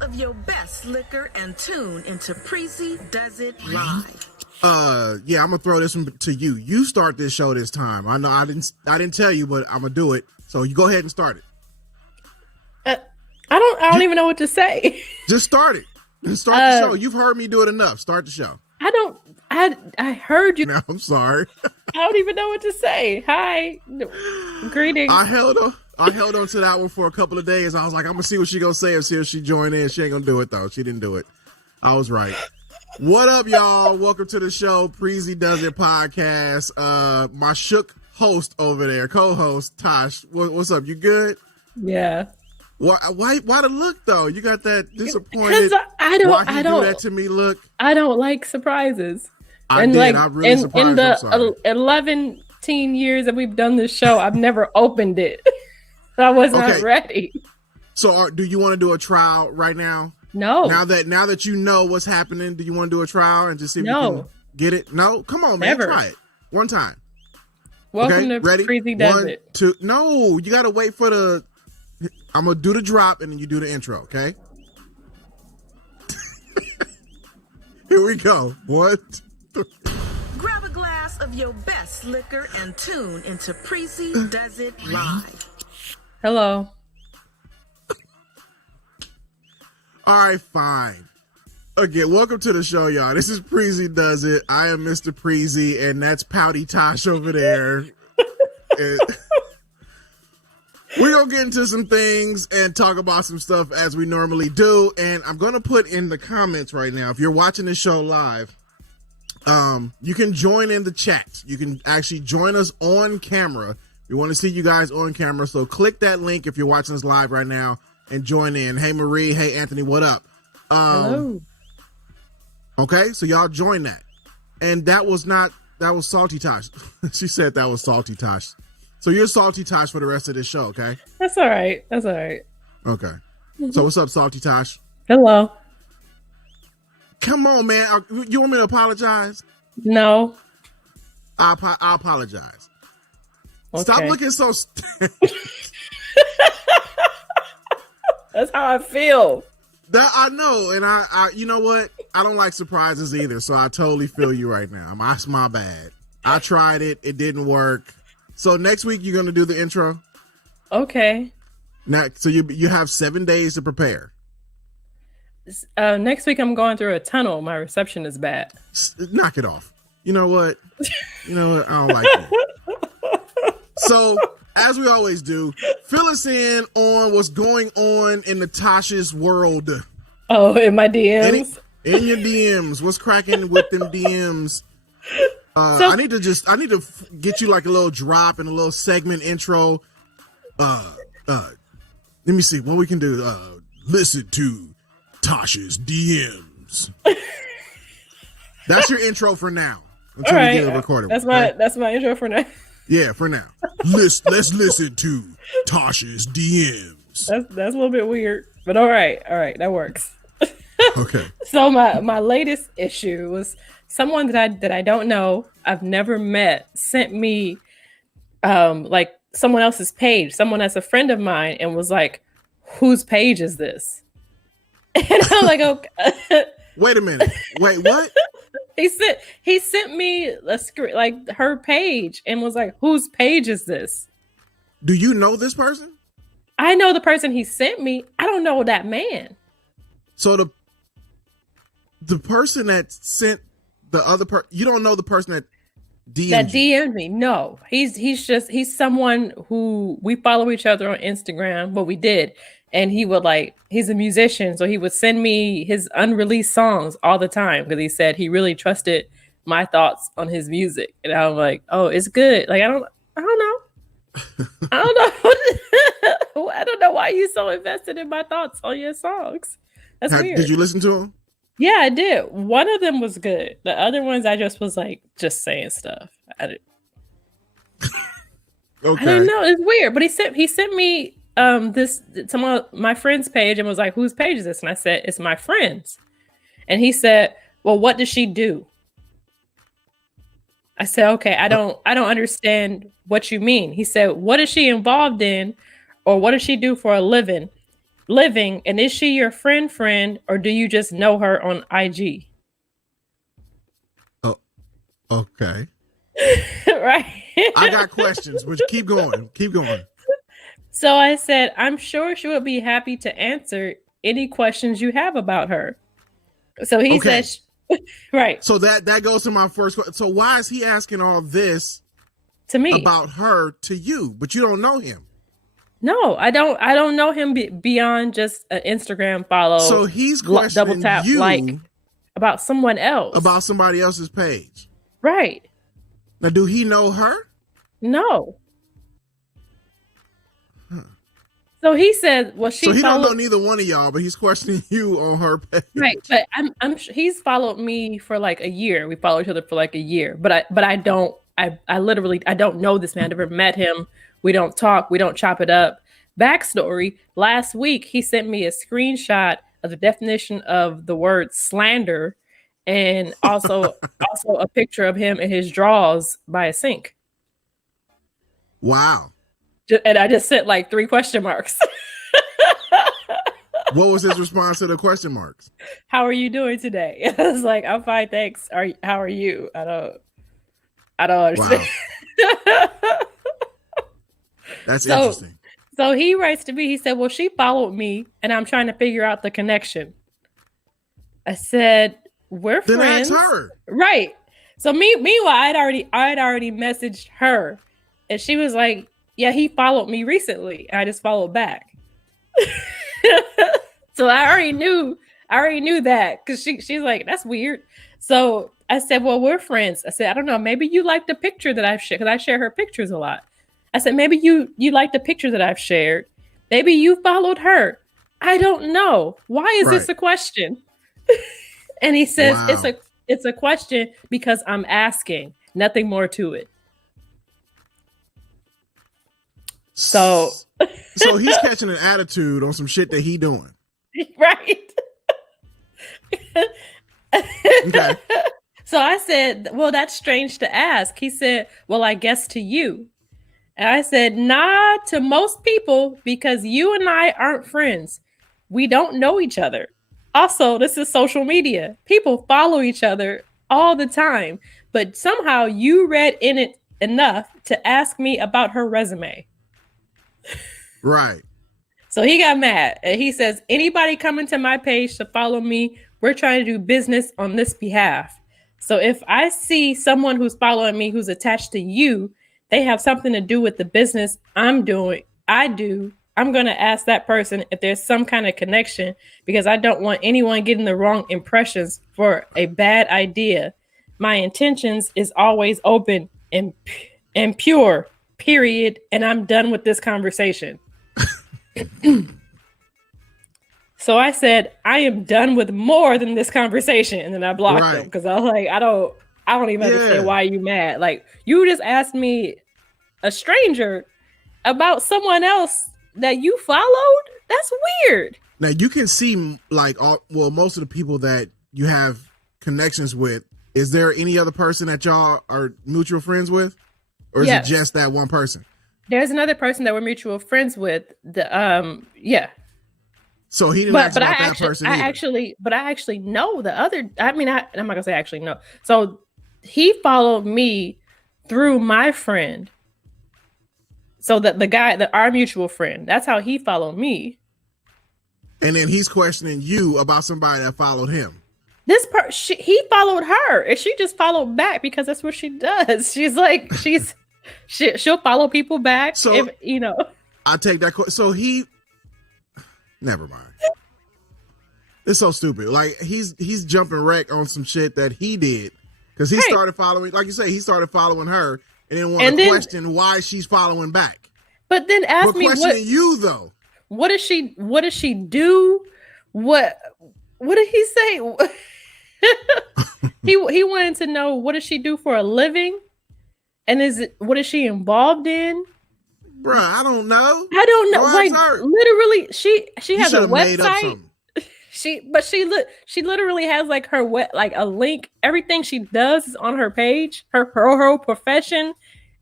of your best liquor and tune into Preezee Does It Live. Yeah, I'm gonna throw this one to you. You start this show this time. I know I didn't tell you, but I'm gonna do it. So you go ahead and start it. I don't even know what to say. Just start it. Start the show. You've heard me do it enough. Start the show. I heard you. No, I'm sorry. I don't even know what to say. Hi. Greetings. I held on to that one for a couple of days. I was like, I'm gonna see what she gonna say and see if she joined in. She ain't gonna do it though. She didn't do it. I was right. What up, y'all? Welcome to the show, Preezee Does It podcast. My shook host over there, co-host TaSh. What's up? You good? Yeah. Why the look though? You got that disappointed. I don't. Why he do that to me? Look, I don't like surprises. I really surprised. In the 11 years that we've done this show, I've never opened it. I was not ready. So, do you want to do a trial right now? No. Now that you know what's happening, do you want to do a trial and just see if you can get it? No, come on, man, Never. Try it one time. Welcome to ready? Preezee Does 1, It. 2. No, you gotta wait for the. I'm gonna do the drop and then you do the intro. Okay. Here we go. 1, 2. Grab a glass of your best liquor and tune into Preezee Does It Live. Hello. All right, fine. Again, welcome to the show, y'all. This is Preezee Does It. I am Mr. Preezee, and that's Pouty TaSh over there. We're going to get into some things and talk about some stuff as we normally do. And I'm going to put in the comments right now, if you're watching this show live, you can join in the chat. You can actually join us on camera. We want to see you guys on camera. So click that link if you're watching us live right now and join in. Hey, Marie. Hey, Anthony. What up? Hello. Okay. So y'all join that. And that was Salty TaSh. She said that was Salty TaSh. So you're Salty TaSh for the rest of this show. Okay. That's all right. That's all right. Okay. So what's up, Salty TaSh? Hello. Come on, man. You want me to apologize? No. I apologize. Okay. Stop looking so. That's how I feel. That I know, and I, you know what? I don't like surprises either, so I totally feel you right now. That's my bad. I tried it; it didn't work. So next week you're gonna do the intro. Okay. Now, so you have 7 days to prepare. Next week I'm going through a tunnel. My reception is bad. Knock it off. You know what? I don't like it. So, as we always do, fill us in on what's going on in the TaSh's world. Oh, in my DMs? In your DMs. What's cracking with them DMs? I need to get you like a little drop and a little segment intro. Let me see what we can do. Listen to TaSh's DMs. That's your intro for now. Until we get it recorded. That's my intro for now. Yeah, for now. Let's listen to TaSh's DMs. That's a little bit weird, but all right, that works. Okay. So my latest issue was someone that I don't know, I've never met, sent me like someone else's page, someone that's a friend of mine, and was like, "Whose page is this?" And I'm like, "Okay." Wait a minute. Wait, what? He sent me a like her page and was like, "Whose page is this?" Do you know this person? I know the person he sent me. I don't know that man. So the person that sent the other person, you don't know the person that DM'd me. No, he's someone who we follow each other on Instagram. What we did, and he's a musician, so he would send me his unreleased songs all the time because he said he really trusted my thoughts on his music, and I'm like, oh, it's good. Like I don't know. I don't know. I don't know why you so invested in my thoughts on your songs. That's weird. Did you listen to them? Yeah, I did. One of them was good. The other ones, I just was like, just saying stuff. Okay. I don't know. It's weird. But he sent me this to my friend's page and was like, "Whose page is this?" And I said, "It's my friend's." And he said, "Well, what does she do?" I said, "Okay, I don't understand what you mean." He said, "What is she involved in, or what does she do for a living?" living, and is she your friend, or do you just know her on IG? Oh, okay. Right. I got questions, but keep going. Keep going. So I said, I'm sure she would be happy to answer any questions you have about her. So he said, right. So that goes to my first question. So why is he asking all this to me about her to you, but you don't know him? No, I don't know him beyond just an Instagram follow. So he's questioning double tap you like about someone else, about somebody else's page. Right. Now, do he know her? No. So he said, "Well, she." So he don't know neither one of y'all, but he's questioning you on her page. Right, but I'm he's followed me for like a year. We follow each other for like a year, but I literally don't know this man. I never met him. We don't talk. We don't chop it up. Backstory: last week he sent me a screenshot of the definition of the word slander, and also a picture of him in his drawers by a sink. Wow. And I just sent like 3 question marks. What was his response to the question marks? How are you doing today? I was like, I'm fine, thanks. How are you? I don't understand. Wow. That's interesting. So he writes to me, he said, well, she followed me and I'm trying to figure out the connection. I said, we're then friends. Ask her. Right. So meanwhile, I'd already messaged her and she was like, yeah, he followed me recently. I just followed back. So I already knew that because she's like, that's weird. So I said, well, we're friends. I said, I don't know, maybe you like the picture that I've shared because I share her pictures a lot. I said, maybe you like the picture that I've shared. Maybe you followed her. I don't know. Why is this a question? And he says, wow. It's a question because I'm asking. Nothing more to it. So he's catching an attitude on some shit that he doing. Right. Okay. So I said, well, that's strange to ask. He said, well, I guess to you. And I said, nah, to most people, because you and I aren't friends. We don't know each other. Also, this is social media. People follow each other all the time. But somehow you read in it enough to ask me about her resume. Right. So he got mad. And he says, anybody coming to my page to follow me, we're trying to do business on this behalf. So if I see someone who's following me who's attached to you, they have something to do with the business I'm going to ask that person if there's some kind of connection because I don't want anyone getting the wrong impressions for a bad idea. My intentions is always open and pure, period. And I'm done with this conversation. So I said, I am done with more than this conversation. And then I blocked him because I was like, I don't even understand why you mad. Like, you just asked me, a stranger, about someone else that you followed? That's weird. Now, you can see, like, most of the people that you have connections with. Is there any other person that y'all are mutual friends with? Or is it just that one person? There's another person that we're mutual friends with. So he didn't ask about that person either. I actually know the other. I mean, I'm not gonna say I actually know. So he followed me through my friend. So that the guy, our mutual friend, that's how he followed me. And then he's questioning you about somebody that followed him. He followed her, and she just followed back because that's what she does. She's like, she'll follow people back. So if, I take that. So never mind. It's so stupid. Like he's jumping wreck on some shit that he did because he started following. Like you say, he started following her and then want to question why she's following back. But then ask me questioning you though. What does she do? What did he say? He wanted to know what does she do for a living, and what is she involved in? Bruh, I don't know. Like literally, she has a website. She literally has like a link. Everything she does is on her page. Her profession,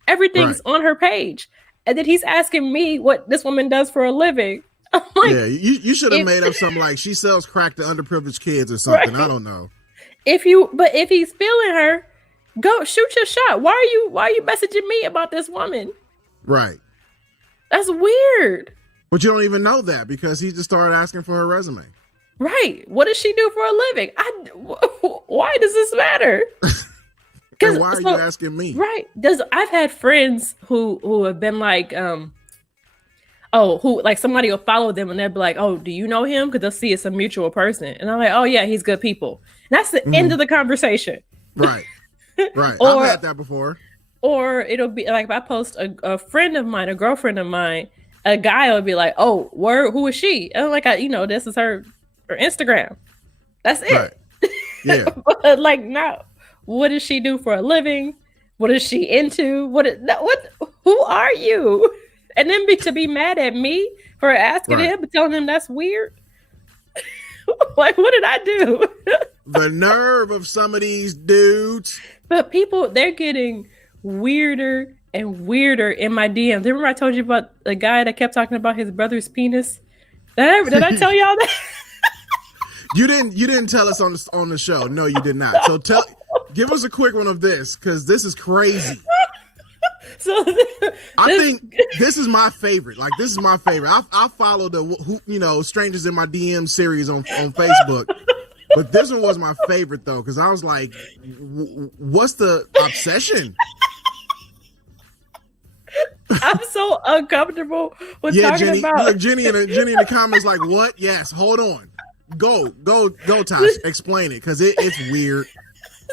everything's on her page. And then he's asking me what this woman does for a living. I'm like, yeah, you should have made up something like she sells crack to underprivileged kids or something. Right. I don't know. If he's feeling her, go shoot your shot. Why are you messaging me about this woman? Right. That's weird. But you don't even know that because he just started asking for her resume. Right. What does she do for a living? Why does this matter? And why are you asking me? Right. I've had friends who have been like, who like somebody will follow them and they'll be like, oh, do you know him? Because they'll see it's a mutual person. And I'm like, oh yeah, he's good people. And that's the end of the conversation. Right. Right. Or, I've had that before. Or it'll be like if I post a friend of mine, a girlfriend of mine, a guy will be like, oh, who is she? And I'm like, this is her Instagram. That's it. Right. Yeah. But like, no. What does she do for a living? What is she into? Who are you? And then to be mad at me for asking him, but telling him that's weird. Like, what did I do? The nerve of some of these dudes. But people, they're getting weirder and weirder in my DMs. Remember I told you about the guy that kept talking about his brother's penis? Did I tell y'all that? You didn't tell us on the show. No, you did not. So give us a quick one of this because this is crazy. So I think this is my favorite. Like, this is my favorite. I follow the strangers in my DM series on Facebook, but this one was my favorite though because I was like, what's the obsession? I'm so uncomfortable with talking Jenny, about. Look, Jenny in the comments like, what? Yes, hold on. Go, TaSh. Explain it because it's weird.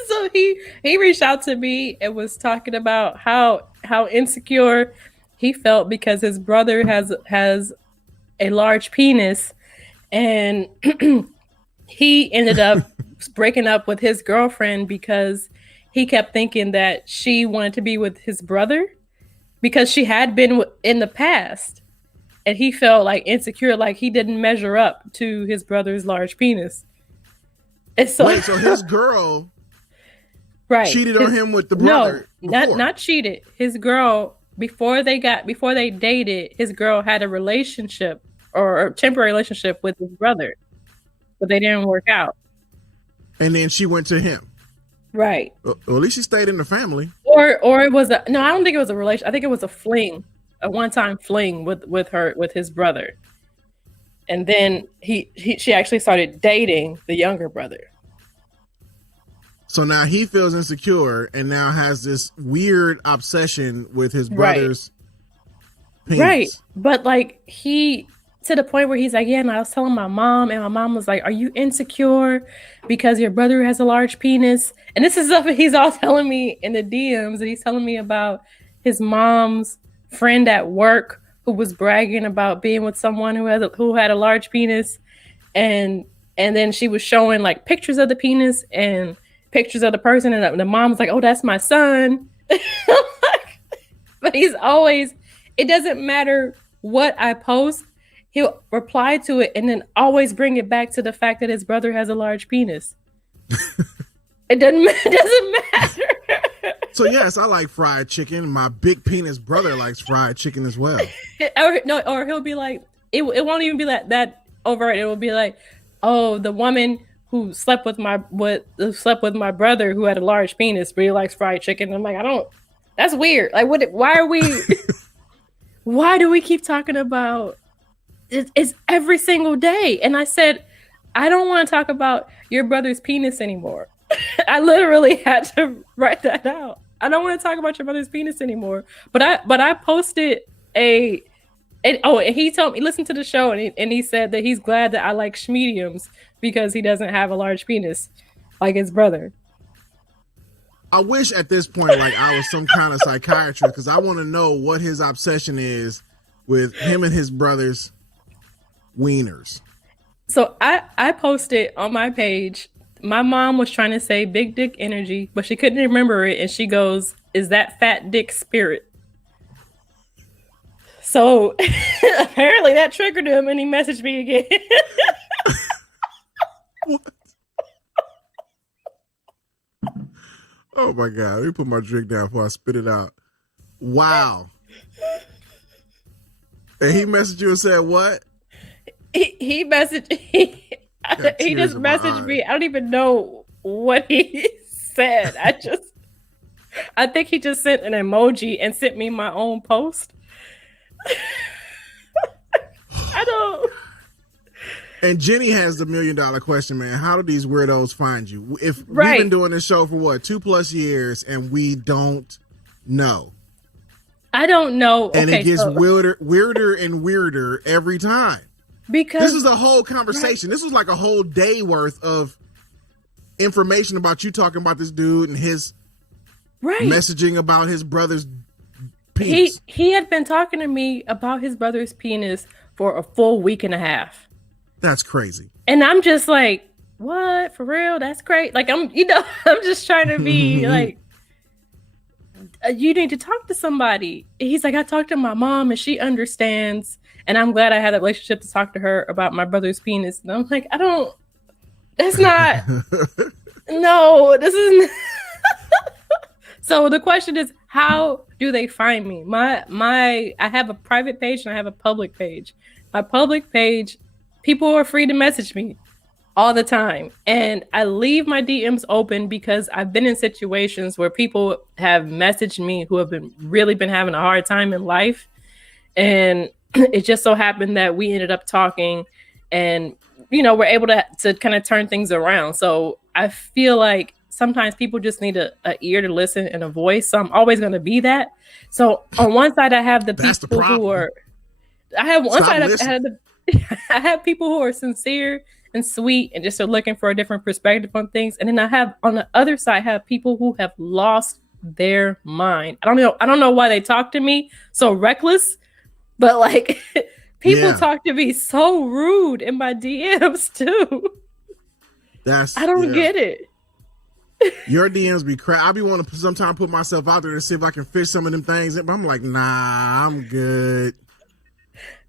So he reached out to me and was talking about how insecure he felt because his brother has a large penis, and he ended up breaking up with his girlfriend because he kept thinking that she wanted to be with his brother because she had been in the past, and he felt like insecure, like he didn't measure up to his brother's large penis. And so, wait, so his girl. Right. Cheated on him with the brother. No, not cheated. His girl, before they dated, his girl had a relationship or a temporary relationship with his brother, but they didn't work out. And then she went to him. Right. Well, at least she stayed in the family. Or it was I don't think it was a relation. I think it was a fling, a one-time fling with his brother. And then she actually started dating the younger brother. So now he feels insecure and now has this weird obsession with his brother's penis. Right. But like to the point where he's like, yeah, and I was telling my mom, and my mom was like, are you insecure because your brother has a large penis? And this is stuff he's all telling me in the DMs, and he's telling me about his mom's friend at work who was bragging about being with someone who had a large penis, and then she was showing like pictures of the penis and pictures of the person, and the mom was like, oh, that's my son. But he's always, it doesn't matter what I post, he'll reply to it and then always bring it back to the fact that his brother has a large penis. It doesn't matter. So yes, I like fried chicken. My big penis brother likes fried chicken as well. Or he'll be like, it won't even be that overt. It will be like, oh, the woman who slept with my brother who had a large penis really likes fried chicken. I'm like, that's weird. Like, why do we keep talking about it's every single day? And I said, I don't want to talk about your brother's penis anymore. I literally had to write that out. I don't want to talk about your brother's penis anymore. But I posted and he told me, listen to the show, and he said that he's glad that I like schmediums because he doesn't have a large penis like his brother. I wish at this point, like, I was some kind of psychiatrist because I want to know what his obsession is with him and his brother's wieners. So I posted on my page, my mom was trying to say big dick energy, but she couldn't remember it. And she goes, is that fat dick spirit? So apparently that triggered him and he messaged me again. What? Oh my God. Let me put my drink down before I spit it out. Wow. And he messaged you and said what? he messaged he Got he tears just in my messaged eyes. me. I don't even know what he said. I think he just sent an emoji and sent me my own post. I don't. And Jenny has the $1 million question, man. How do these weirdos find you? If we've Right. been doing this show for what, 2+ years, and we don't know. I don't know. And Okay, it gets so, weirder and weirder every time. because This is a whole conversation. Right. This was like a whole day worth of information about you talking about this dude and his messaging about his brother's penis. He had been talking to me about his brother's penis for a full week and a half. That's crazy. And I'm just like, what? For real? That's great. Like, I'm just trying to be like, you need to talk to somebody. He's like, I talked to my mom and she understands. And I'm glad I had a relationship to talk to her about my brother's penis. And I'm like, that's not, no, this isn't. So the question is, how do they find me? I have a private page and I have a public page. My public page, people are free to message me all the time. And I leave my DMs open because I've been in situations where people have messaged me who have really been having a hard time in life. And it just so happened that we ended up talking and, we're able to kind of turn things around. So I feel like sometimes people just need a ear to listen and a voice. So I'm always going to be that. So on one side, I have the people who are, I have people who are sincere and sweet and just are looking for a different perspective on things. And then I have on the other side, have people who have lost their mind. I don't know why they talk to me so reckless, but like people talk to me so rude in my DMs too. I don't get it. Your DMs be crap. I be wanting to sometimes put myself out there to see if I can fish some of them things, but I'm like, nah, I'm good.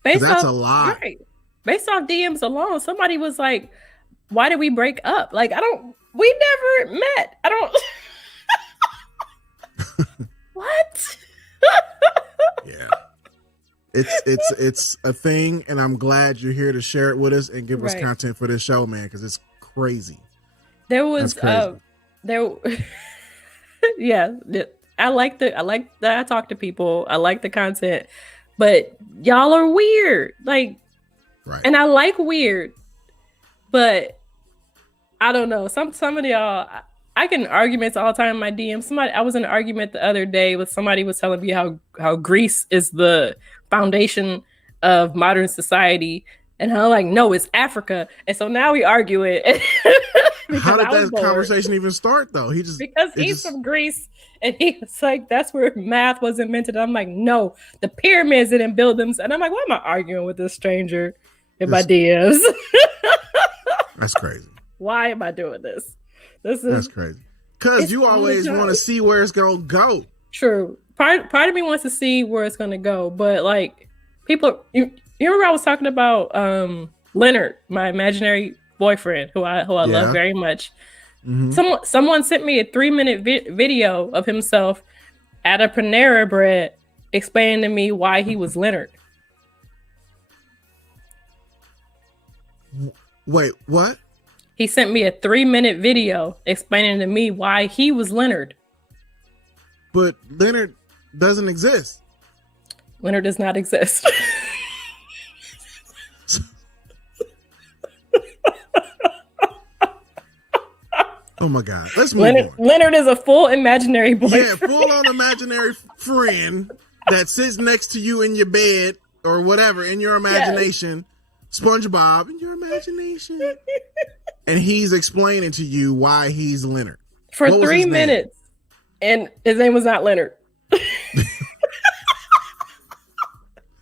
That's a lot. Right. Based off DMs alone, somebody was like, why did we break up? Like, we never met. What? Yeah. It's a thing, and I'm glad you're here to share it with us and give us content for this show, man, because it's crazy. There was yeah, I like that I talk to people. I like the content, but y'all are weird. Like, and I like weird, but I don't know. Some of y'all, I get in arguments all the time in my DM. I was in an argument the other day with somebody was telling me how Greece is the foundation of modern society. And I'm like, no, it's Africa. And so now we argue it. How did that conversation even start, though? Because he's from Greece, and he was like, that's where math was invented. I'm like, no, the pyramids didn't build them. And I'm like, why am I arguing with this stranger in my DMs? That's crazy. Why am I doing this? That's crazy. Because you always want to see where it's going to go. True. Part of me wants to see where it's going to go. But like, people, you remember I was talking about Leonard, my imaginary boyfriend, who I love very much. Mm-hmm. Someone sent me a 3-minute video of himself at a Panera Bread explaining to me why he was Leonard. Wait, what? He sent me a 3-minute video explaining to me why he was Leonard. But Leonard doesn't exist. Leonard does not exist. Oh my God. Let's move on. Leonard is a full imaginary boyfriend. Yeah, full on imaginary friend that sits next to you in your bed or whatever in your imagination. Yes. SpongeBob in your imagination. And he's explaining to you why he's Leonard. For 3 minutes. And his name was not Leonard.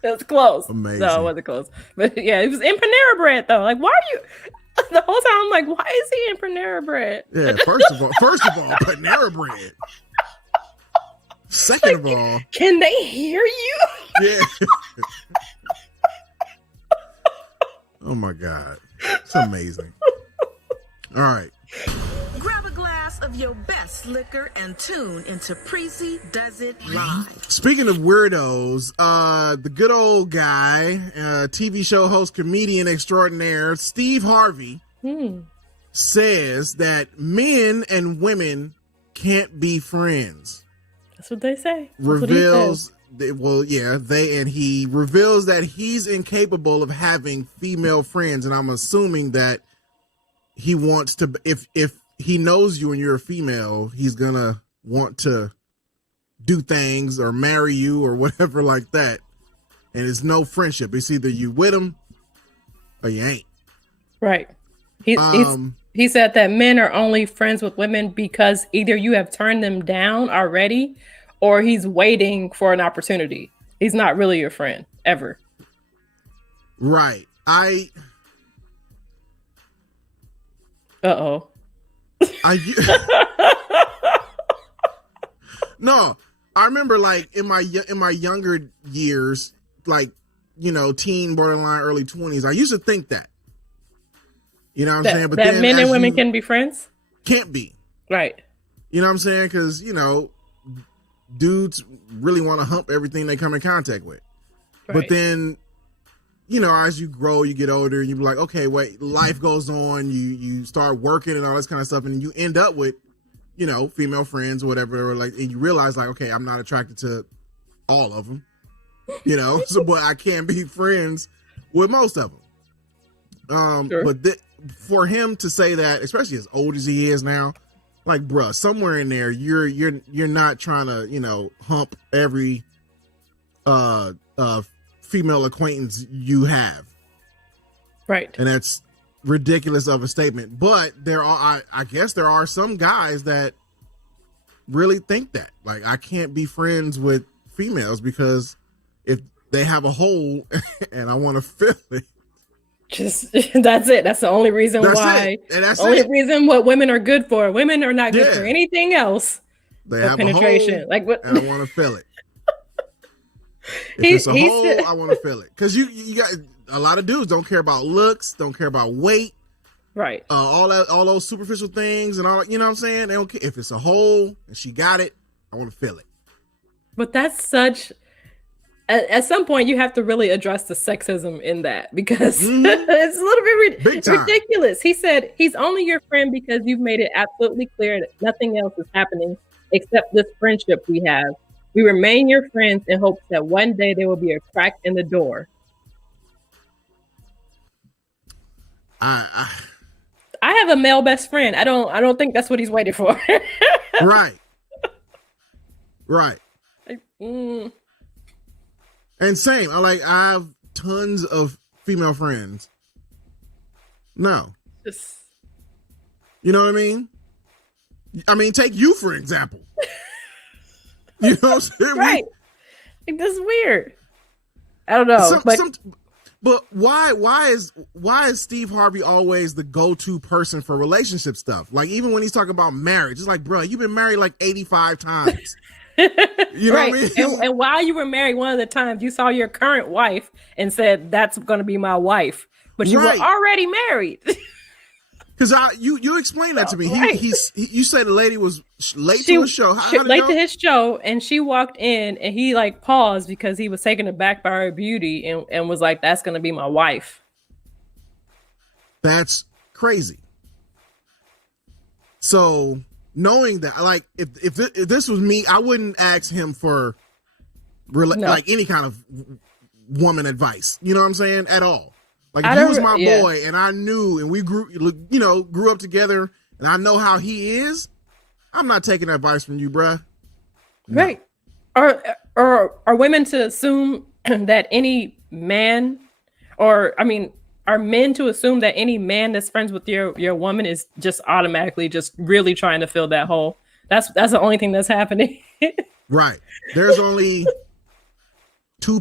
It's close. Amazing. No, it wasn't close. But yeah, he was in Panera Bread though. Like, why are you? The whole time I'm like, why is he in Panera Bread? Yeah, first of all, Panera Bread. Second of all, can they hear you? Yeah. Oh my God, it's amazing. All right. Grab a glass of your best liquor and tune into Preezee Does It Live. Speaking of weirdos, the good old guy, TV show host, comedian extraordinaire, Steve Harvey, says that men and women can't be friends. That's what they say. Reveals, he reveals that he's incapable of having female friends, and I'm assuming that he wants to, if he knows you and you're a female, he's gonna want to do things or marry you or whatever like that. And it's no friendship. It's either you with him or you ain't. Right. He said that men are only friends with women because either you have turned them down already or he's waiting for an opportunity. He's not really your friend ever. Right. Uh-oh. No, I remember like in my younger years, like, you know, teen, borderline, early 20s, I used to think that. You know what I'm saying? But that then men and women can be friends? Can't be. Right. You know what I'm saying? Because, you know, dudes really want to hump everything they come in contact with. Right. But then, you know, as you grow, you get older, you be like, okay, wait, life goes on, you start working and all this kind of stuff, and you end up with, you know, female friends or whatever, or like, and you realize like, okay, I'm not attracted to all of them, you know, so, but I can be friends with most of them. Sure. But for him to say that, especially as old as he is now, like, bruh, somewhere in there, you're not trying to, you know, hump every female acquaintance you have. Right. And that's ridiculous of a statement. But there are, I guess there are some guys that really think that. Like, I can't be friends with females because if they have a hole and I want to fill it. Just that's it. That's the only reason why. And that's only reason what women are good for. Women are not good for anything else. They have penetration. A hole, like what? And I want to fill it. If it's a hole, I want to fill it. Because you got a lot of dudes don't care about looks, don't care about weight, right? All those superficial things and all. You know what I'm saying? They don't care if it's a hole and she got it. I want to fill it. But that's such. At some point, you have to really address the sexism in that because it's a little bit ridiculous. He said he's only your friend because you've made it absolutely clear that nothing else is happening except this friendship we have. We remain your friends in hopes that one day there will be a crack in the door. I have a male best friend. I don't think that's what he's waiting for. Right. And same. I have tons of female friends. No. You know what I mean? I mean, take you for example. You know what I'm saying? Right. Like, that's weird. I don't know. But why is Steve Harvey always the go-to person for relationship stuff? Like, even when he's talking about marriage, it's like, bro, you've been married like 85 times. You know what I mean? And while you were married, one of the times you saw your current wife and said, that's going to be my wife. But you were already married. Because you explained that to me. You said the lady was late to his show. How late to his show, and she walked in, and he like paused because he was taken aback by her beauty, and was like, "That's gonna be my wife." That's crazy. So knowing that, like, if this was me, I wouldn't ask him for like any kind of woman advice. You know what I'm saying? At all. Like, if he was my boy and I knew and we grew up together and I know how he is, I'm not taking advice from you, bruh. No. Right. Are women to assume that any man, are men to assume that any man that's friends with your woman is just automatically just really trying to fill that hole? That's the only thing that's happening. Right. There's only two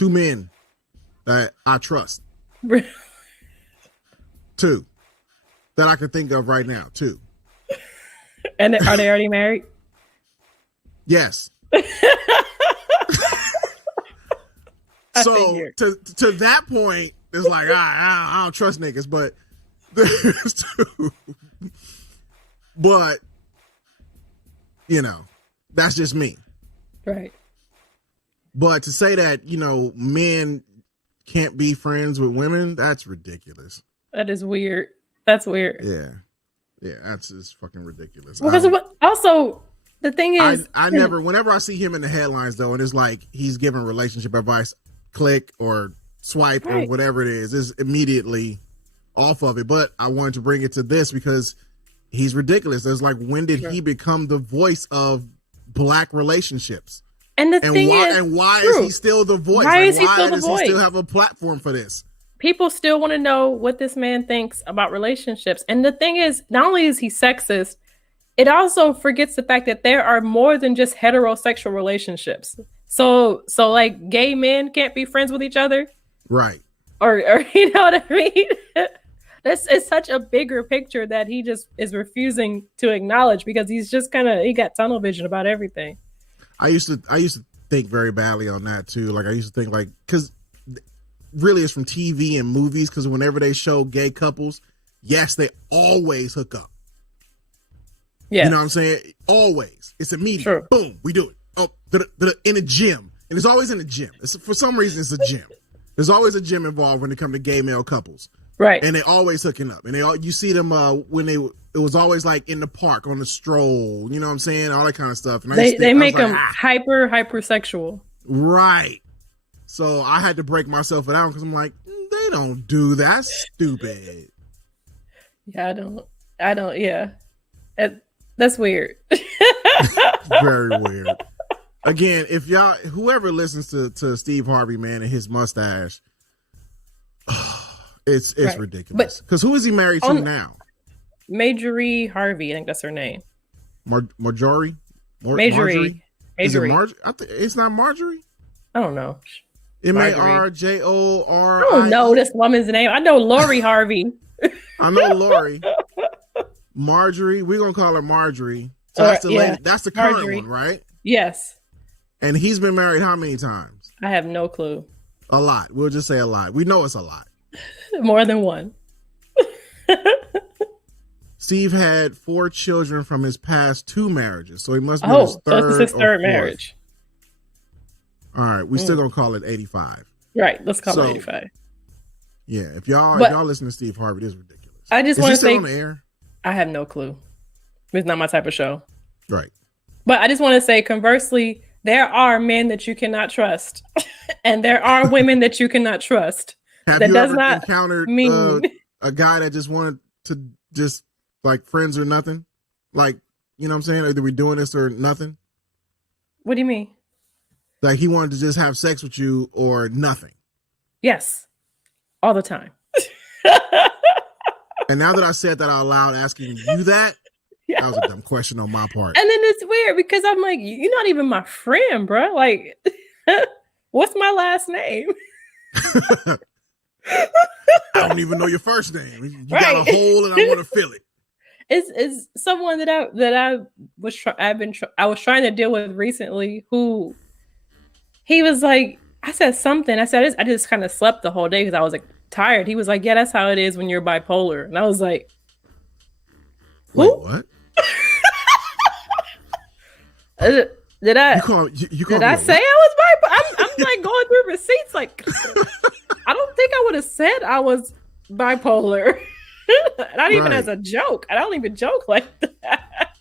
men that I trust. Two that I can think of right now. Two. And are they already married? Yes. So to that point, it's like I don't trust niggas, but there's two. But, that's just me. Right. But to say that, men can't be friends with women, that's ridiculous. That is weird. That's weird. Yeah, that's just fucking ridiculous. Because also, the thing is... whenever I see him in the headlines, though, and it's like he's giving relationship advice, click or swipe or whatever it is immediately off of it. But I wanted to bring it to this because he's ridiculous. There's like, when did he become the voice of Black relationships? And why is he still the voice? Why does he still have a platform for this? People still want to know what this man thinks about relationships. And the thing is, not only is he sexist, it also forgets the fact that there are more than just heterosexual relationships. So like gay men can't be friends with each other. Right. Or you know what I mean? This is such a bigger picture that he just is refusing to acknowledge because he's just he got tunnel vision about everything. I used to think very badly on that too. Like I used to think because really it's from TV and movies, because whenever they show gay couples, yes, they always hook up. Yeah. You know what I'm saying? Always. It's immediate. Sure. Boom, we do it. Oh, in a gym. And it's always in a gym. For some reason, it's a gym. There's always a gym involved when it comes to gay male couples. Right. And they always hooking up. And you see them when it was always like in the park on the stroll, you know what I'm saying? All that kind of stuff. And they make them hypersexual. Right. So I had to break myself out because I'm like, they don't do that. Stupid. Yeah, I don't. Yeah. That's weird. Very weird. Again, if whoever listens to Steve Harvey, man, and his mustache, it's ridiculous. Because who is he married to now? Marjorie Harvey, I think that's her name. Marjorie? Marjorie. Is it Marjorie? It's not Marjorie? I don't know. Marjor. I don't know this woman's name. I know Lori Harvey. I know Lori. Marjorie. We're going to call her Marjorie. So that's the lady. That's the current one, right? Yes. And he's been married how many times? I have no clue. A lot. We'll just say a lot. We know it's a lot. More than one. Steve had 4 children from his past 2 marriages, so he must be his third marriage. All right, we still gonna call it 85. Right, let's call it 85. Yeah, if y'all listen to Steve Harvey, this is ridiculous. I just want to say, on the air? I have no clue. It's not my type of show. Right. But I just want to say, conversely, there are men that you cannot trust, and there are women that you cannot trust. Have you ever encountered a guy that just wanted to just like friends or nothing? Like, you know what I'm saying? Either we doing this or nothing? What do you mean? Like he wanted to just have sex with you or nothing? Yes. All the time. And now that I said that out loud, asking you that was a dumb question on my part. And then it's weird because I'm like, you're not even my friend, bro. Like, what's my last name? I don't even know your first name. You got a hole, and I want to fill it. It's someone that I was trying to deal with recently. Who he was like, I said something. I just kind of slept the whole day because I was like tired. He was like, yeah, that's how it is when you're bipolar, and I was like, who? Wait, what? Did I? Did I say I was bipolar? I'm like going through receipts. Like, I don't think I would have said I was bipolar. Not even as a joke. I don't even joke like that.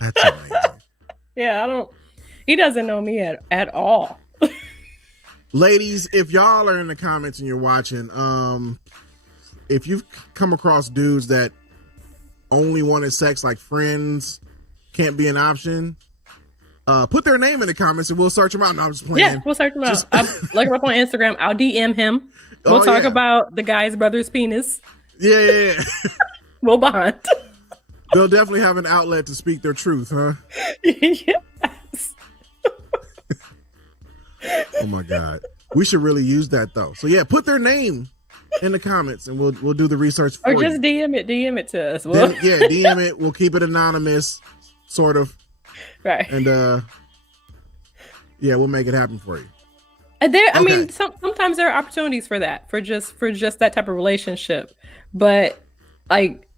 That's amazing. Yeah, I don't. He doesn't know me at all. Ladies, if y'all are in the comments and you're watching, if you've come across dudes that only wanted sex like friends, can't be an option, put their name in the comments and we'll search them out. No, I'm just playing. Yeah, we'll search them out. I'll look him up on Instagram. I'll DM him. We'll talk about the guy's brother's penis. Yeah. We'll bond. They'll definitely have an outlet to speak their truth, huh? Yes. Oh my God. We should really use that though. So yeah, put their name in the comments and we'll do the research for you. Or just DM it to us. DM it. We'll keep it anonymous, sort of. Right. And we'll make it happen for you. And I mean, sometimes there are opportunities for that, for just that type of relationship. But like,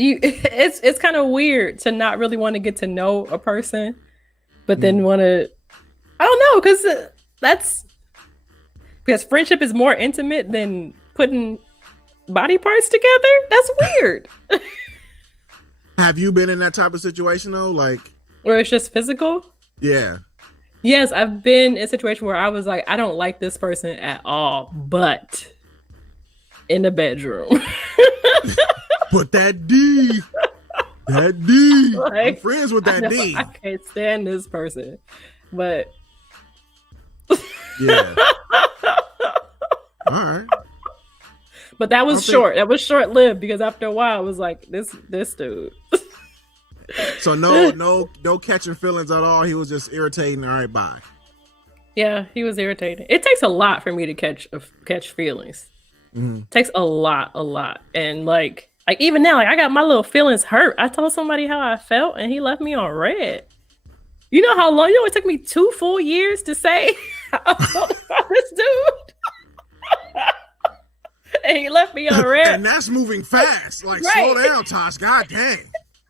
it's kind of weird to not really want to get to know a person, but then want to. I don't know, because friendship is more intimate than putting body parts together. That's weird. Have you been in that type of situation though? Like, where it's just physical? Yeah. Yes, I've been in a situation where I was like, I don't like this person at all, but in the bedroom. But that D. That D. Like, I'm friends with that D. I can't stand this person. But yeah. All right. But that was short. That was short lived because after a while I was like, this dude. So no catching feelings at all. He was just irritating. All right, bye. Yeah, he was irritating. It takes a lot for me to catch feelings. Mm-hmm. It takes a lot. And like even now, like I got my little feelings hurt. I told somebody how I felt and he left me on red. You know how long? You know it took me 2 full years to say how I felt about this dude. And he left me on red. And that's moving fast. Like, slow down, TaSh. God dang.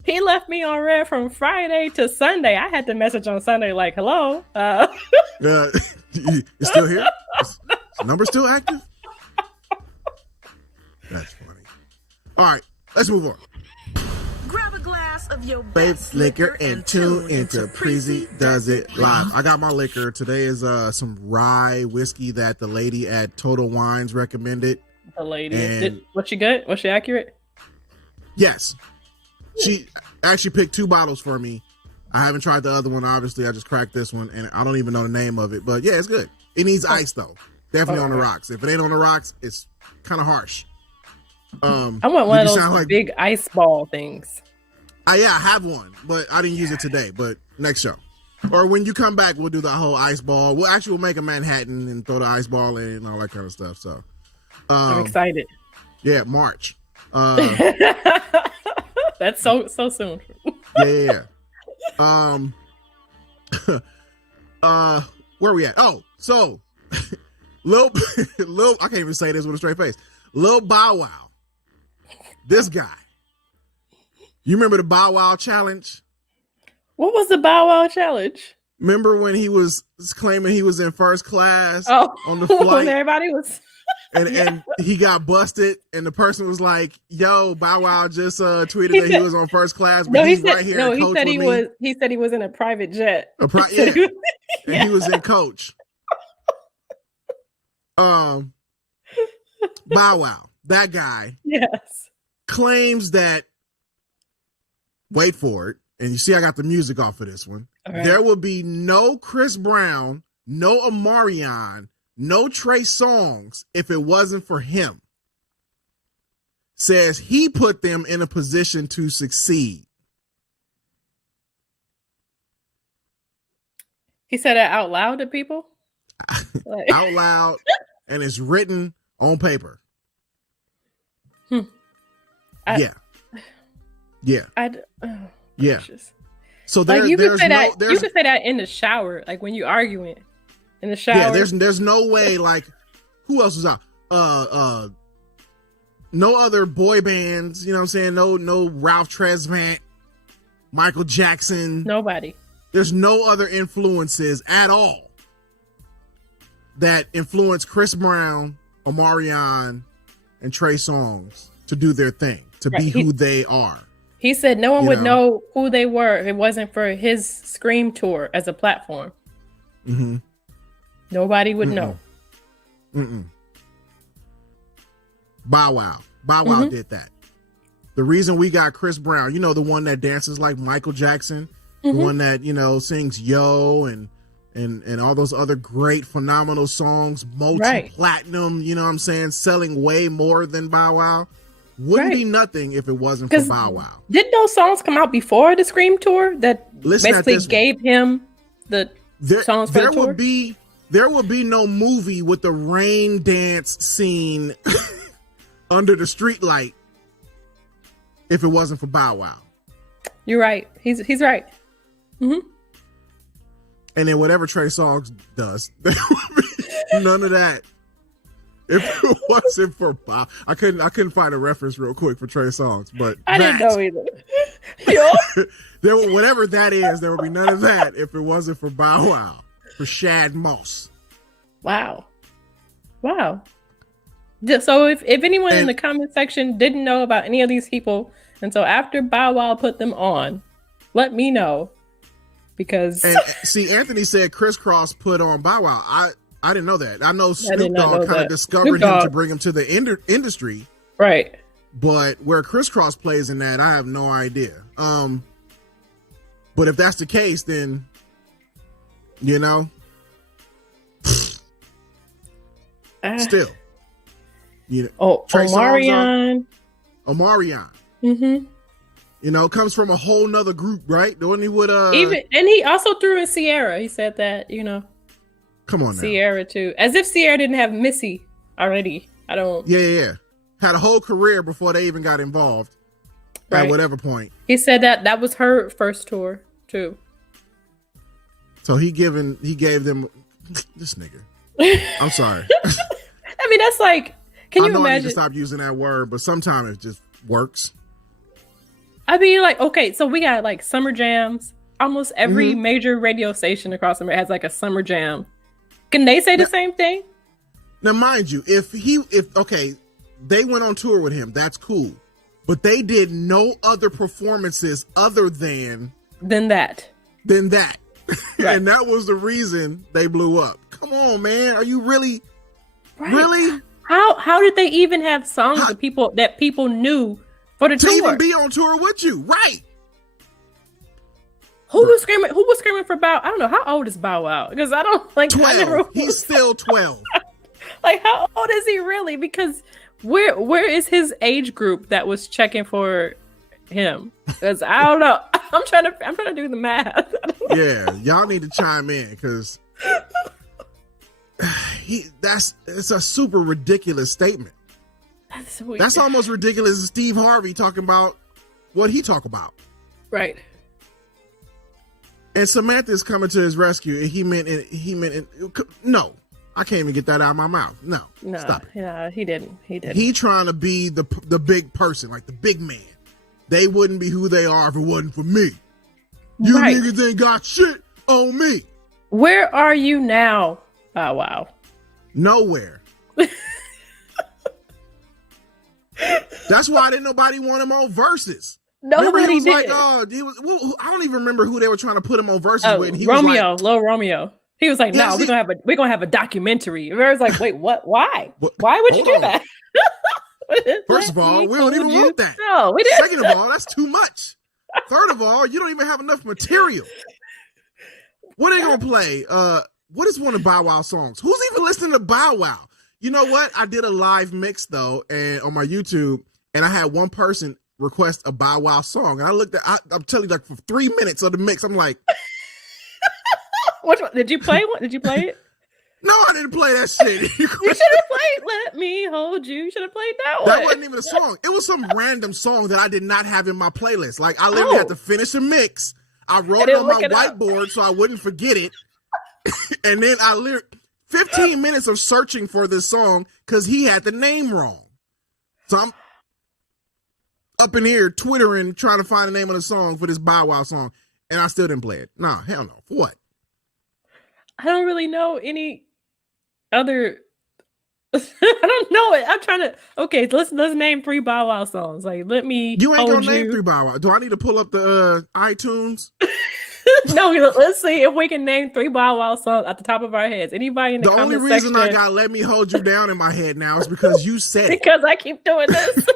He left me on red from Friday to Sunday. I had to message on Sunday like, hello. You still here? Is the number still active? That's funny. All right, let's move on. Grab a glass of your best liquor and tune into Preezee Does It Live. I got my liquor. Today is some rye whiskey that the lady at Total Wines recommended. The lady. What she good? Was she accurate? Yes. She actually picked 2 bottles for me. I haven't tried the other one, obviously. I just cracked this one, and I don't even know the name of it. But yeah, it's good. It needs ice, though. Definitely on the rocks. If it ain't on the rocks, it's kind of harsh. I want one of those big ice ball things. Yeah, I have one, but I didn't use it today. But next show. Or when you come back, we'll do the whole ice ball. We'll make a Manhattan and throw the ice ball in and all that kind of stuff. So I'm excited. Yeah, March. That's so soon. Yeah. Where are we at? Oh, so Lil I can't even say this with a straight face. Lil Bow Wow. This guy. You remember the Bow Wow challenge? What was the Bow Wow challenge? Remember when he was claiming he was in first class on the flight? When everybody was and he got busted, and the person was like, "Yo, Bow Wow just tweeted that he was on first class, but he's right here." No, he said he was. He said he was in a private jet. And he was in coach. Bow Wow, that guy, yes, claims that. Wait for it, and you see, I got the music off of this one. Right. There will be no Chris Brown, no Omarion, no Trey Songz if it wasn't for him. Says he put them in a position to succeed. He said it out loud to people? Out loud, and it's written on paper. Yeah. So you could say that in the shower, like when you're arguing in the shower. Yeah, there's no way. Like, who else was out? No other boy bands. You know what I'm saying? No Ralph Tresvant, Michael Jackson. Nobody. There's no other influences at all that influence Chris Brown, Omarion, and Trey Songz to do their thing, to be who they are. He said no one would know who they were if it wasn't for his Scream tour as a platform. Mm-hmm. Nobody would know. Bow Wow did that. The reason we got Chris Brown, the one that dances like Michael Jackson, the one that, sings Yo and all those other great, phenomenal songs, multi-platinum, you know what I'm saying, selling way more than Bow Wow. Wouldn't be nothing if it wasn't for Bow Wow. Didn't those songs come out before the Scream tour that basically gave him the songs for the tour? There would be no movie with the rain dance scene under the street light if it wasn't for Bow Wow. You're right. He's right. Mm-hmm. And then whatever Trey Songz does, there would be none of that. If it wasn't for Bow, I couldn't find a reference real quick for Trey Songz, but I didn't know either. Yo. Whatever that is, there would be none of that if it wasn't for Bow Wow, for Shad Moss. Wow. So if anyone in the comment section didn't know about any of these people, and so after Bow Wow put them on, let me know. Because see, Anthony said Criss Cross put on Bow Wow. I didn't know that. I know Snoop Dogg kind of discovered him to bring him to the industry. Right. But where Criss Cross plays in that, I have no idea. But if that's the case, then, you know, still. You know, Omarion. Mm-hmm. You know, comes from a whole nother group, right? Don't he would and he also threw in Sierra. He said that, you know. Come on now. Sierra too. As if Sierra didn't have Missy already. I don't. Yeah. Had a whole career before they even got involved. Right. At whatever point. He said that was her first tour too. So he gave them this nigga. I'm sorry. I mean, that's like, can you imagine? I need to stop using that word, but sometimes it just works. I mean, like, okay, so we got like summer jams. Almost every major radio station across America has like a summer jam. Can they say the same thing? Now, mind you, if they went on tour with him, that's cool. But they did no other performances other than that. Right. And that was the reason they blew up. Come on, man. Are you really? How did they even have songs that people knew for the tour? To even be on tour with you, right? Who was screaming for Bow? I don't know. How old is Bow Wow? Because I don't like 12. He's still 12. Like, how old is he really? Because where is his age group that was checking for him? Because I don't know. I'm trying to do the math. Yeah, y'all need to chime in because it's a super ridiculous statement. That's almost ridiculous as Steve Harvey talking about what he talk about. Right. And Samantha's coming to his rescue, and he meant no. I can't even get that out of my mouth. No, stop it. Yeah, he didn't. He trying to be the big person, like the big man. They wouldn't be who they are if it wasn't for me. You niggas ain't got shit on me. Where are you now? Oh, wow. Nowhere. That's why didn't nobody want him on Versus. Nobody did. Like, I don't even remember who they were trying to put him on Versus with. Romeo, Lil Romeo. He was like, "No, we're gonna have a documentary." And I was like, "Wait, what? Why? Why would you do that?" First of all, we don't even want that. No, we didn't. Second of all, that's too much. Third of all, you don't even have enough material. What are they gonna play? What is one of Bow Wow songs? Who's even listening to Bow Wow? You know what? I did a live mix though, and on my YouTube, and I had one person request a Bow Wow song, and I looked at. I'm telling you, like for 3 minutes of the mix, I'm like. Which one? Did you play one? Did you play it? No, I didn't play that shit. You should have played "Let Me Hold You." You should have played that one. That wasn't even a song. It was some random song that I did not have in my playlist. Like I literally had to finish a mix. I wrote it on my whiteboard so I wouldn't forget it. And then 15 minutes of searching for this song because he had the name wrong. So I'm up in here twittering trying to find the name of the song for this Bow Wow song, and I still didn't play it. Nah, hell no. For what? I don't really know any other. I don't know it. I'm trying to. Okay, let's name 3 Bow Wow songs. Like, let me. You ain't gonna name 3 Bow Wow. Do I need to pull up the iTunes? No, let's see if we can name 3 Bow Wow songs at the top of our heads. Anybody in the comment section? The only reason I got "Let Me Hold You Down" in my head now is because you said it. Because I keep doing this.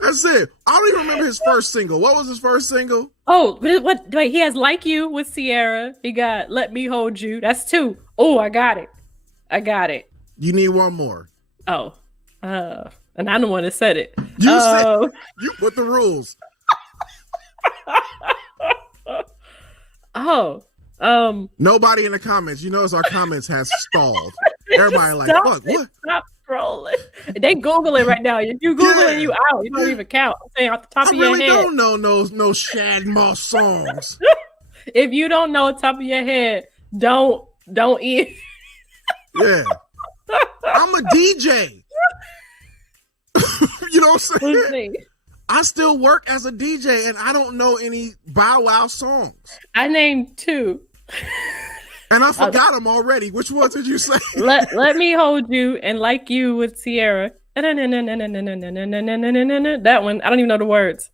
That's it. I don't even remember his first single. What was his first single? Oh, wait, he has "Like You" with Sierra. He got "Let Me Hold You." That's 2. Oh, I got it. You need one more. Oh, and I'm the one that said it. You said you put the rules. Nobody in the comments. You notice our comments has stalled. Everybody like, fuck, what? Stop scrolling. They Googling right now. If you Googling, you out. You don't even count. I'm saying off the top of your head. I really don't know no Shad Moss songs. If you don't know top of your head, don't eat. Yeah. I'm a DJ. You know what I'm saying? I still work as a DJ and I don't know any Bow Wow songs. I named 2. And I forgot them already. Which ones did you say? Let me hold you and like you with Sierra. That one, I don't even know the words.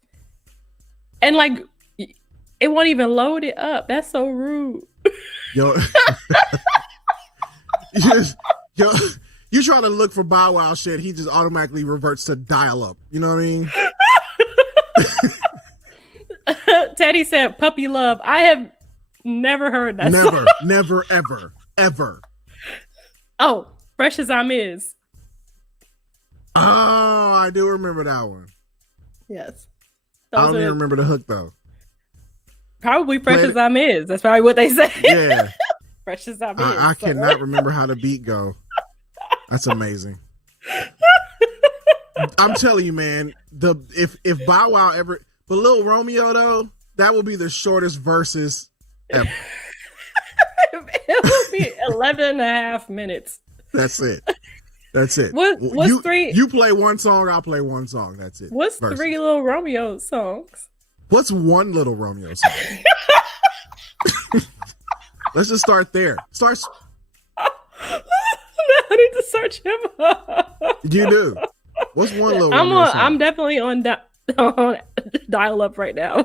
And like, it won't even load it up. That's so rude. Yo, you try to look for Bow Wow shit, he just automatically reverts to dial up. You know what I mean? Teddy said puppy love. I have never heard that song. Never, ever. Oh, Fresh as I'm Is. Oh, I do remember that one. Yes. I don't even remember the hook though. Probably Fresh as I'm Is. That's probably what they say. Yeah. Fresh as I'm Is. I cannot remember how the beat go. That's amazing. I'm telling you, man, if Bow Wow ever, but Lil Romeo though, that will be the shortest verses ever. It will be 11 and a half minutes. That's it. What's 3? You play one song, I'll play one song. That's it. What's verses. 3 Lil Romeo songs? What's one Little Romeo song? Let's just start there. I need to search him up. You do. What's one Little Romeo song? I'm definitely on dial up right now.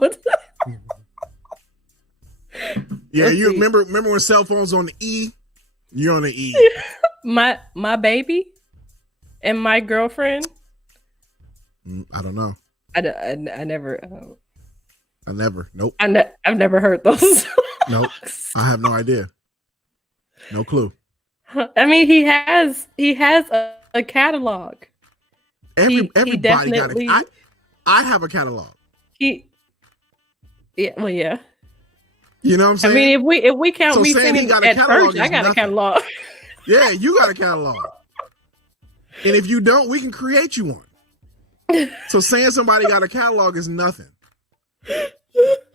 Yeah, you remember when cell phones on the E? You're on the E. My baby and my girlfriend. I don't know. I never. I never. Nope. I've never heard those. Nope. I have no idea. No clue. I mean, he has a catalog. Everybody definitely, got it. I have a catalog. Yeah. Well, yeah. You know what I'm saying? I mean, if we count me singing at church, I got a catalog. Yeah, you got a catalog. And if you don't, we can create you one. So saying somebody got a catalog is nothing.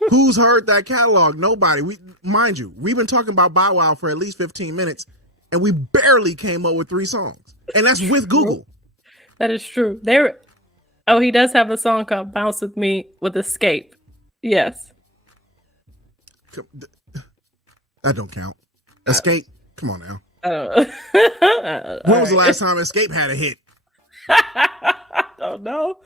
Who's heard that catalog? Nobody. Mind you, we've been talking about Bow Wow for at least 15 minutes, and we barely came up with 3 songs. And that's with Google. That is true. He does have a song called Bounce With Me with Escape. Yes. That don't count. Escape? Come on now. When was the last time Escape had a hit? I don't know.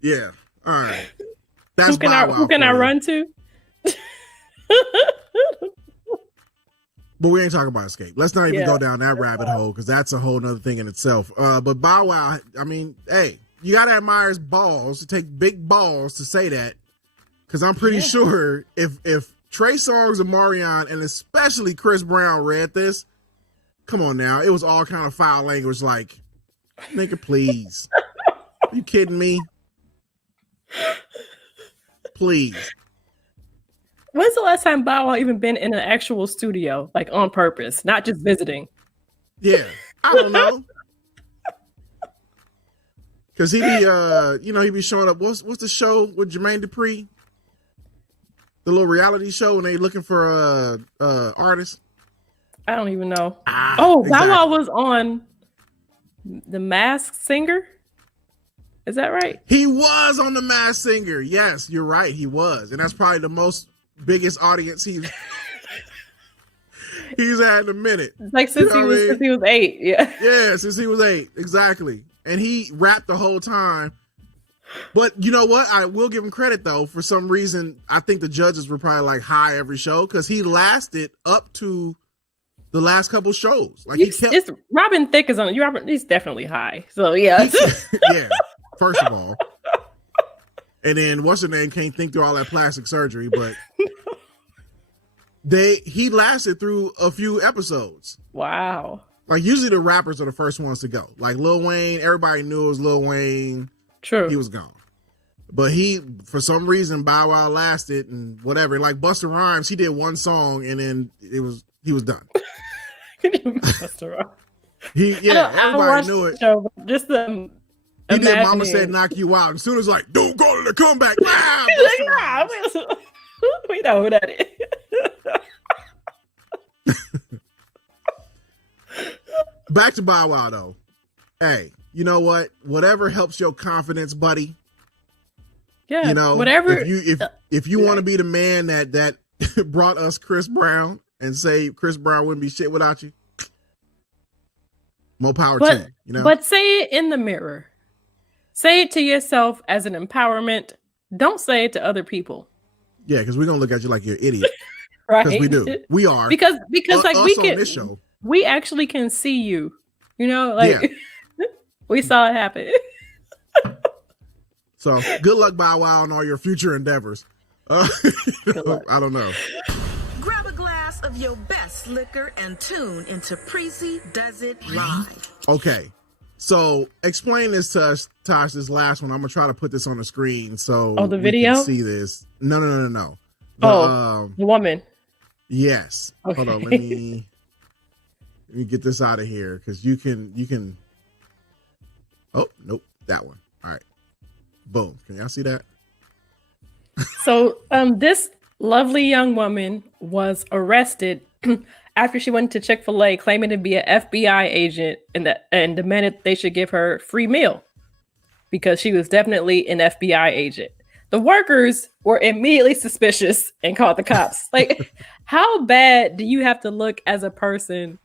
Yeah. All right. That's who can I run to? But we ain't talking about Escape. Let's not even go down that rabbit hole because that's a whole nother thing in itself. But Bow Wow, I mean, hey, you got to admire his balls, to take big balls to say that. Because I'm pretty sure if Trey Songz and Marion, and especially Chris Brown, read this, come on now, it was all kind of foul language like, nigga, please. Are you kidding me? Please. When's the last time Bow Wow even been in an actual studio, like on purpose, not just visiting? Yeah, I don't know. Cause he be, he be showing up. What's the show with Jermaine Dupri? The little reality show when they looking for artists. I don't even know. Exactly. Bow Wow was on The Masked Singer. Is that right? He was on The Masked Singer. Yes, you're right. He was, and that's probably the biggest audience he's had in a minute. Like since he was 8. Yeah. Yeah, since he was 8. Exactly. And he rapped the whole time. But you know what? I will give him credit though. For some reason, I think the judges were probably like high every show because he lasted up to the last couple shows. Like it's Robin Thicke is on. He's definitely high. So yeah. Yeah. First of all. And then what's her name can't think through all that plastic surgery, but he lasted through a few episodes. Wow. Like usually the rappers are the first ones to go. Like Lil Wayne, everybody knew it was Lil Wayne. True. He was gone. But for some reason, Bow Wow lasted and whatever. Like Busta Rhymes, he did one song and then he was done. Busta Rhymes. Everybody knew it. Show, just the he did Mama Said Knock You Out. As soon as like, don't call it a comeback. We know who that is. Back to Bow Wow though. Hey, you know what? Whatever helps your confidence, buddy. Yeah, you know, whatever. If you want to be the man that brought us Chris Brown and say Chris Brown wouldn't be shit without you, more power to you. You know, but say it in the mirror. Say it to yourself as an empowerment. Don't say it to other people. Yeah, because we're gonna look at you like you're an idiot. Right? Because we do. We are. Because like we can. On this show, we actually can see you. You know, like we saw it happen. So good luck, Bow Wow, on all your future endeavors. I don't know. Grab a glass of your best liquor and tune into Preezee Does It Live. Okay. So explain this to us, TaSh, this last one. I'm going to try to put this on the screen so the video? we can see this. No. The woman. Yes. Okay. Hold on. Let me get this out of here because you can. Oh, nope. That one. All right. Boom. Can y'all see that? So this lovely young woman was arrested after she went to Chick-fil-A claiming to be an FBI agent and demanded they should give her free meal because she was definitely an FBI agent. The workers were immediately suspicious and called the cops. Like, how bad do you have to look as a person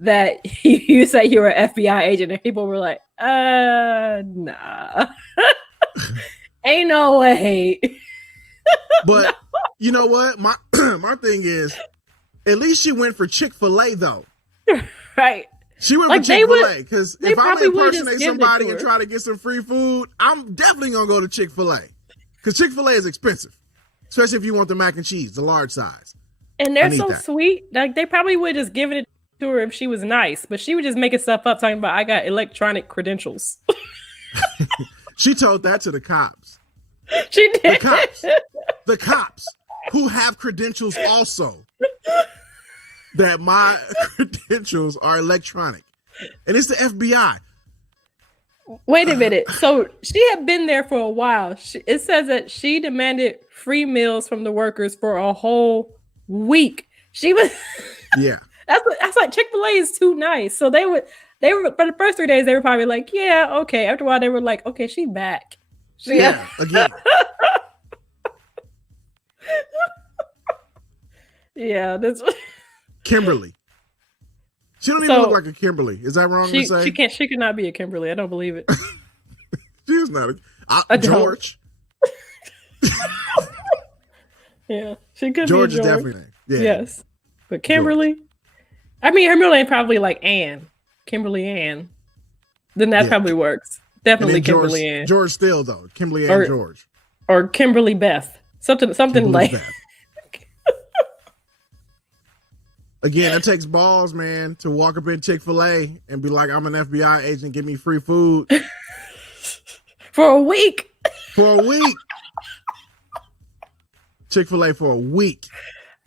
that you say you're an FBI agent and people were like, nah. Ain't no way. But you know what? My thing is, at least she went for Chick-fil-A though. Right. She went for Chick-fil-A because if I'm impersonating somebody and try to get some free food, I'm definitely gonna go to Chick-fil-A because Chick-fil-A is expensive, especially if you want the mac and cheese, the large size. And they're so sweet. Like they probably would just give it to her if she was nice, but she would just make stuff up talking about I got electronic credentials. She told that to the cops. She did. The cops who have credentials also. That my credentials are electronic. And it's the FBI. Wait a minute. So she had been there for a while. It says that she demanded free meals from the workers for a whole week. She was Yeah. That's like Chick-fil-A is too nice. So they were for the first 3 days they were probably like, yeah, okay. After a while they were like, okay, she's back. Yeah, again. Yeah, that's Kimberly. She don't even look like a Kimberly. Is that wrong to say? She cannot be a Kimberly. I don't believe it. She's not a George. Yeah, she could George be a George. Is definitely. Yeah. Yes. But Kimberly, George. I mean, her middle name probably like Ann. Kimberly Ann. Then that probably works. Definitely Kimberly Ann. George still though. Kimberly Ann George. Or Kimberly Beth. Something Kimberly like Beth. Again, it takes balls, man, to walk up in Chick-fil-A and be like, I'm an FBI agent, give me free food. For a week. For a week. Chick-fil-A for a week.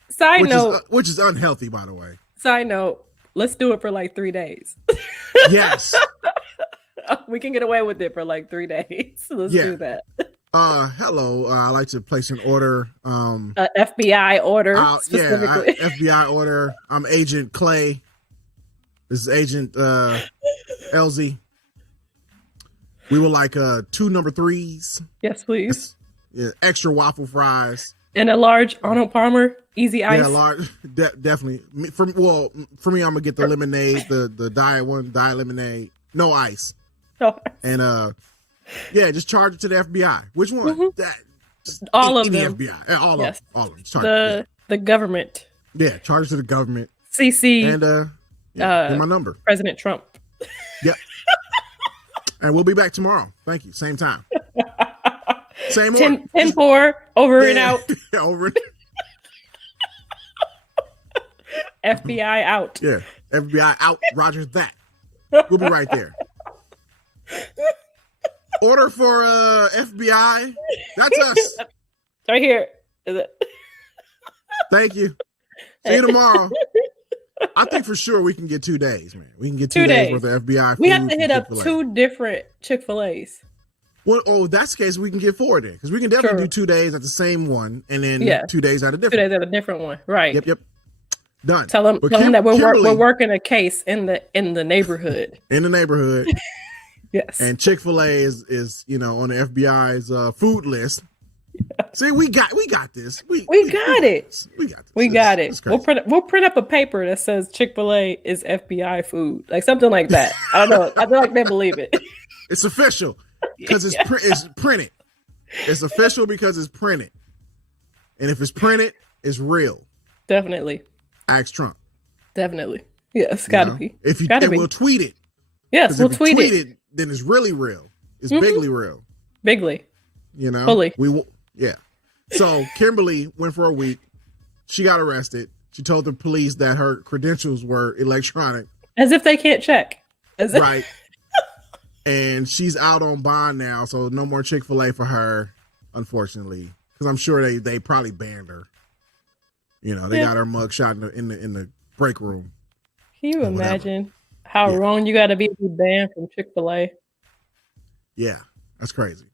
Side note. Which is unhealthy, by the way. Side note, let's do it for like 3 days. Yes. We can get away with it for like 3 days. Let's do that. Hello. I'd like to place an order. FBI order. Specifically. FBI order. I'm Agent Clay. This is Agent Elzie. We would like 2 number 3s. Yes, please. Yeah, extra waffle fries. And a large Arnold Palmer Easy Ice. Yeah, large. Definitely. For me, I'm gonna get the lemonade, the diet one, diet lemonade, no ice. No. And just charge it to the FBI. Which one? Mm-hmm. All of them. FBI. All of them. The government. Yeah, charge it to the government. CC. And my number. President Trump. Yep. And we'll be back tomorrow. Thank you. Same time. Same order. 10-4, over and out. Over. FBI out. Yeah. FBI out. Roger that. We'll be right there. Order for FBI. That's us. It's right here. Is it? Thank you. See you tomorrow. I think for sure we can get 2 days, man. We can get 2 days worth of FBI food. We have to hit up 2 different Chick-fil-A's. Well, if that's the case, we can get 4 then. Because we can definitely do 2 days at the same one and then 2 days at a different 2 days at a different one. Right. Yep. Done. Tell them that we're working a case in the neighborhood. In the neighborhood. Yes. And Chick-fil-A is on the FBI's food list. Yeah. See, we got this. We got it. We got this. We got it. We'll print up a paper that says Chick-fil-A is FBI food, like something like that. I don't know. I feel like they believe it. It's official because it's printed. It's official because it's printed. And if it's printed, it's real. Definitely. Ask Trump. Definitely. Yes, gotta be. If you and we'll tweet it. Yes, we'll tweet it. Then it's really real. It's bigly real. Bigly. Fully. Yeah. So Kimberly went for a week. She got arrested. She told the police that her credentials were electronic. As if they can't check. Right. And she's out on bond now, so no more Chick-fil-A for her, unfortunately. Because I'm sure they probably banned her. They got her mugshot in the break room. Can you imagine how wrong you got to be to be banned from Chick-fil-A? Yeah, that's crazy.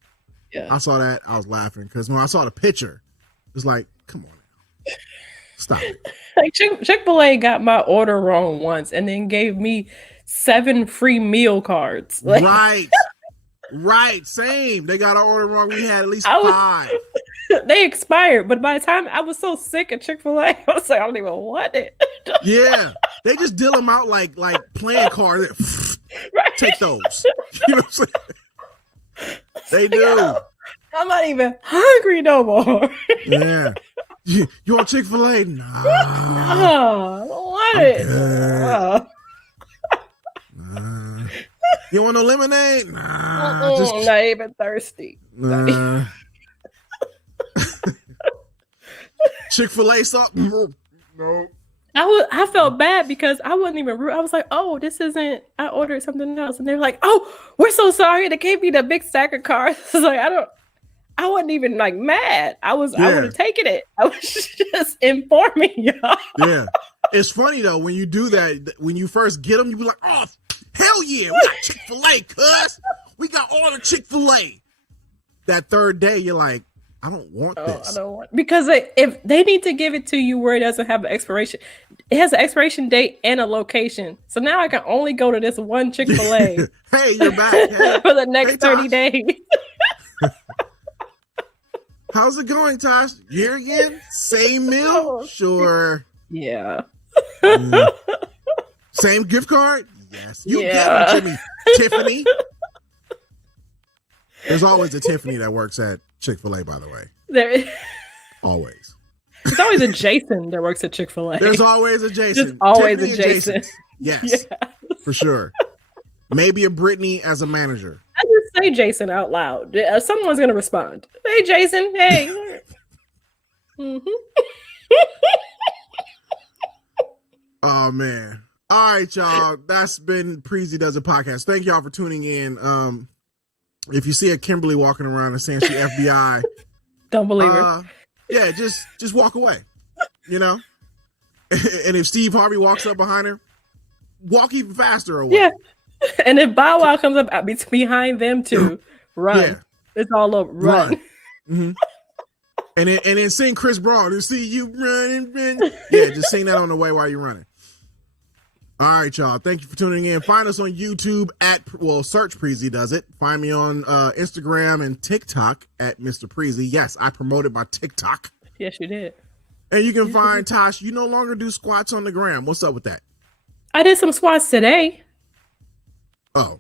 Yeah, I saw that. I was laughing because when I saw the picture, it's like, come on now. Stop it. Like Chick-fil-A got my order wrong once and then gave me 7 free meal cards. Like, right. Same. They got our order wrong. We had at least 5. They expired, but by the time I was so sick of Chick-fil-A, I was like, I don't even want it. Yeah. They just deal them out like playing cards. Right. Take those. You know what I'm saying? They do. I'm not even hungry no more. Yeah. You want Chick-fil-A? Nah. No, I don't want it. You want no lemonade? Nah. Not even thirsty. Nah. Chick-fil-A salt? No. I felt bad because I wasn't even rude. I was like, oh, this isn't, I ordered something else. And they were like, oh, we're so sorry. They gave me the big stack of cards. I was like, I wasn't even like mad. I would have taken it. I was just informing y'all. Yeah. It's funny though, when you do that, when you first get them, you be like, oh, hell yeah, we got Chick-fil-A, cuz. We got all the Chick-fil-A. That third day, you're like, I don't want this. I don't want, because if they need to give it to you where it doesn't have an expiration, it has an expiration date and a location. So now I can only go to this one Chick-fil-A. Hey, you're back. Hey. For the next 30 days. How's it going, TaSh? Here again? Same meal? Sure. Yeah. Same gift card? Yes. You get it, Jimmy. Tiffany. There's always a Tiffany that works at Chick-fil-A, by the way. There. Always. There's always a Jason that works at Chick-fil-A. There's always a Jason. There's always Tiffany a Jason. Yes. For sure. Maybe a Brittany as a manager. I just say Jason out loud. Someone's going to respond. Hey, Jason. Hey. Oh, man. All right, y'all. That's been Preezee Does It Podcast. Thank y'all for tuning in. If you see a Kimberly walking around and saying she FBI, don't believe her. Yeah, just walk away. And if Steve Harvey walks up behind her, walk even faster away. Yeah. And if Bow Wow comes up behind them too, run. Yeah. It's all over. Run. Mm-hmm. And then sing Chris Brown. You see you running. Yeah, just sing that on the way while you're running. All right, y'all. Thank you for tuning in. Find us on YouTube search Preezee Does It. Find me on Instagram and TikTok at Mr. Preezee. Yes, I promoted my TikTok. Yes, you did. And you can find TaSh. You no longer do squats on the gram. What's up with that? I did some squats today. Oh.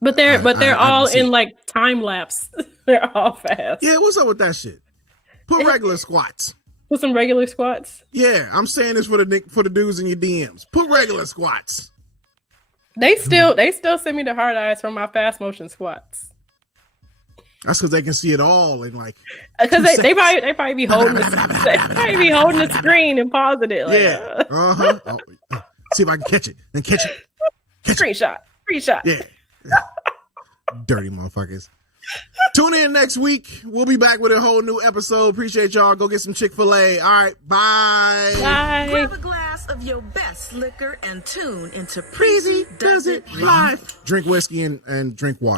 But they're all in like time lapse. They're all fast. Yeah, what's up with that shit? Put regular squats. Put some regular squats. Yeah, I'm saying this for the dudes in your DMs. Put regular squats. They still send me the hard eyes from my fast motion squats. That's because they can see it all in like. Because they probably be holding the screen and pausing it. Like, yeah. See if I can catch it. Then catch it. Screenshot. Yeah. Dirty motherfuckers. Tune in next week. We'll be back with a whole new episode. Appreciate y'all. Go get some Chick-fil-A. All right. Bye. Bye. Grab a glass of your best liquor and tune into Preezee Does It Live. Drink whiskey and drink water.